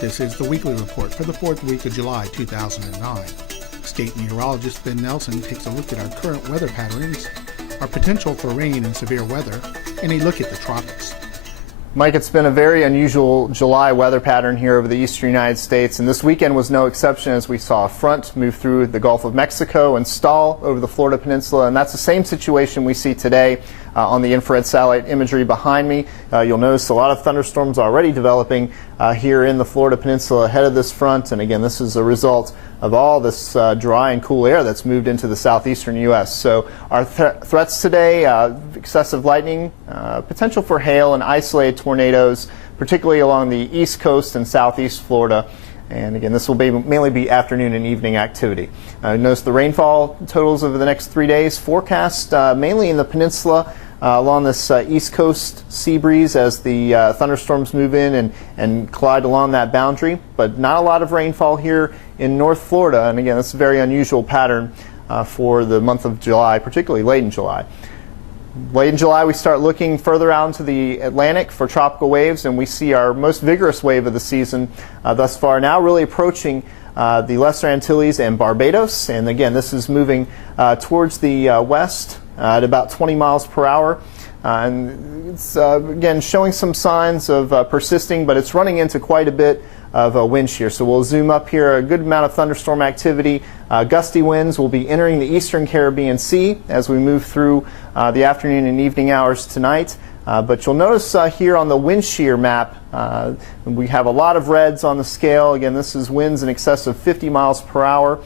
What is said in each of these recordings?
This is the weekly report for the fourth week of July 2009. State Meteorologist Ben Nelson takes a look at our current weather patterns, our potential for rain and severe weather, and a look at the tropics. Mike, it's been a very unusual July weather pattern here over the eastern United States, and this weekend was no exception as we saw a front move through the Gulf of Mexico and stall over the Florida Peninsula, and that's the same situation we see today on the infrared satellite imagery behind me. You'll notice a lot of thunderstorms already developing here in the Florida Peninsula ahead of this front, and again, this is a result of all this dry and cool air that's moved into the southeastern U.S. So our threats today, excessive lightning, potential for hail and isolated tornadoes, particularly along the east coast and southeast Florida. And again, this will mainly be afternoon and evening activity. Notice the rainfall totals over the next 3 days forecast mainly in the peninsula along this east coast sea breeze as the thunderstorms move in and collide along that boundary, but not a lot of rainfall here in North Florida. And again, it's a very unusual pattern for the month of July, particularly late in July. Late in July, we start looking further out into the Atlantic for tropical waves, and we see our most vigorous wave of the season thus far now really approaching the Lesser Antilles and Barbados. And again, this is moving towards the west at about 20 miles per hour. And it's again showing some signs of persisting, but it's running into quite a bit of a wind shear. So we'll zoom up here. A good amount of thunderstorm activity. Gusty winds will be entering the eastern Caribbean Sea as we move through the afternoon and evening hours tonight. But you'll notice here on the wind shear map, we have a lot of reds on the scale. Again, this is winds in excess of 50 miles per hour.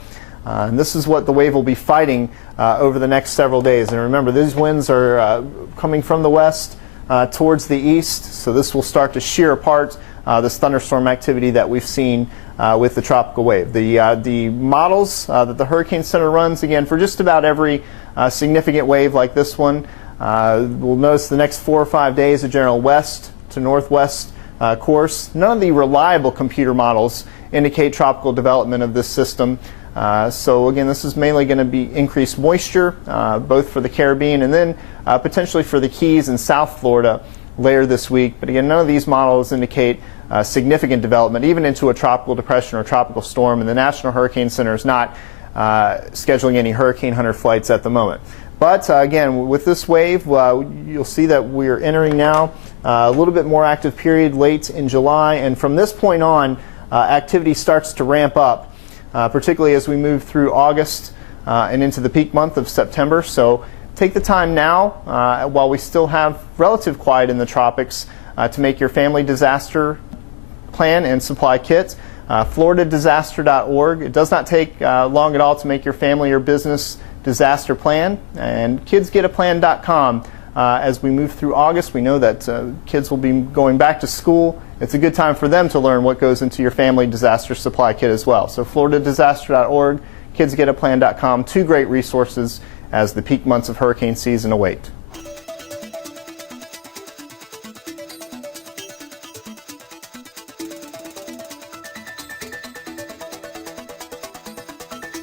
And this is what the wave will be fighting over the next several days. And remember, these winds are coming from the west towards the east, so this will start to shear apart this thunderstorm activity that we've seen with the tropical wave. The models that the Hurricane Center runs, again, for just about every significant wave like this one, we'll notice the next 4 or 5 days a general west to northwest course. None of the reliable computer models indicate tropical development of this system. So again, this is mainly going to be increased moisture, both for the Caribbean and then potentially for the Keys and South Florida later this week. But again, none of these models indicate significant development, even into a tropical depression or tropical storm, and the National Hurricane Center is not scheduling any hurricane hunter flights at the moment. But again, with this wave, you'll see that we're entering now a little bit more active period late in July, and from this point on, activity starts to ramp up, particularly as we move through August and into the peak month of September. So take the time now, while we still have relative quiet in the tropics, to make your family disaster plan and supply kit. FloridaDisaster.org. It does not take long at all to make your family or business disaster plan. And KidsGetAPlan.com. As we move through August, we know that kids will be going back to school. It's a good time for them to learn what goes into your family disaster supply kit as well. So FloridaDisaster.org, KidsGetAPlan.com, two great resources as the peak months of hurricane season await.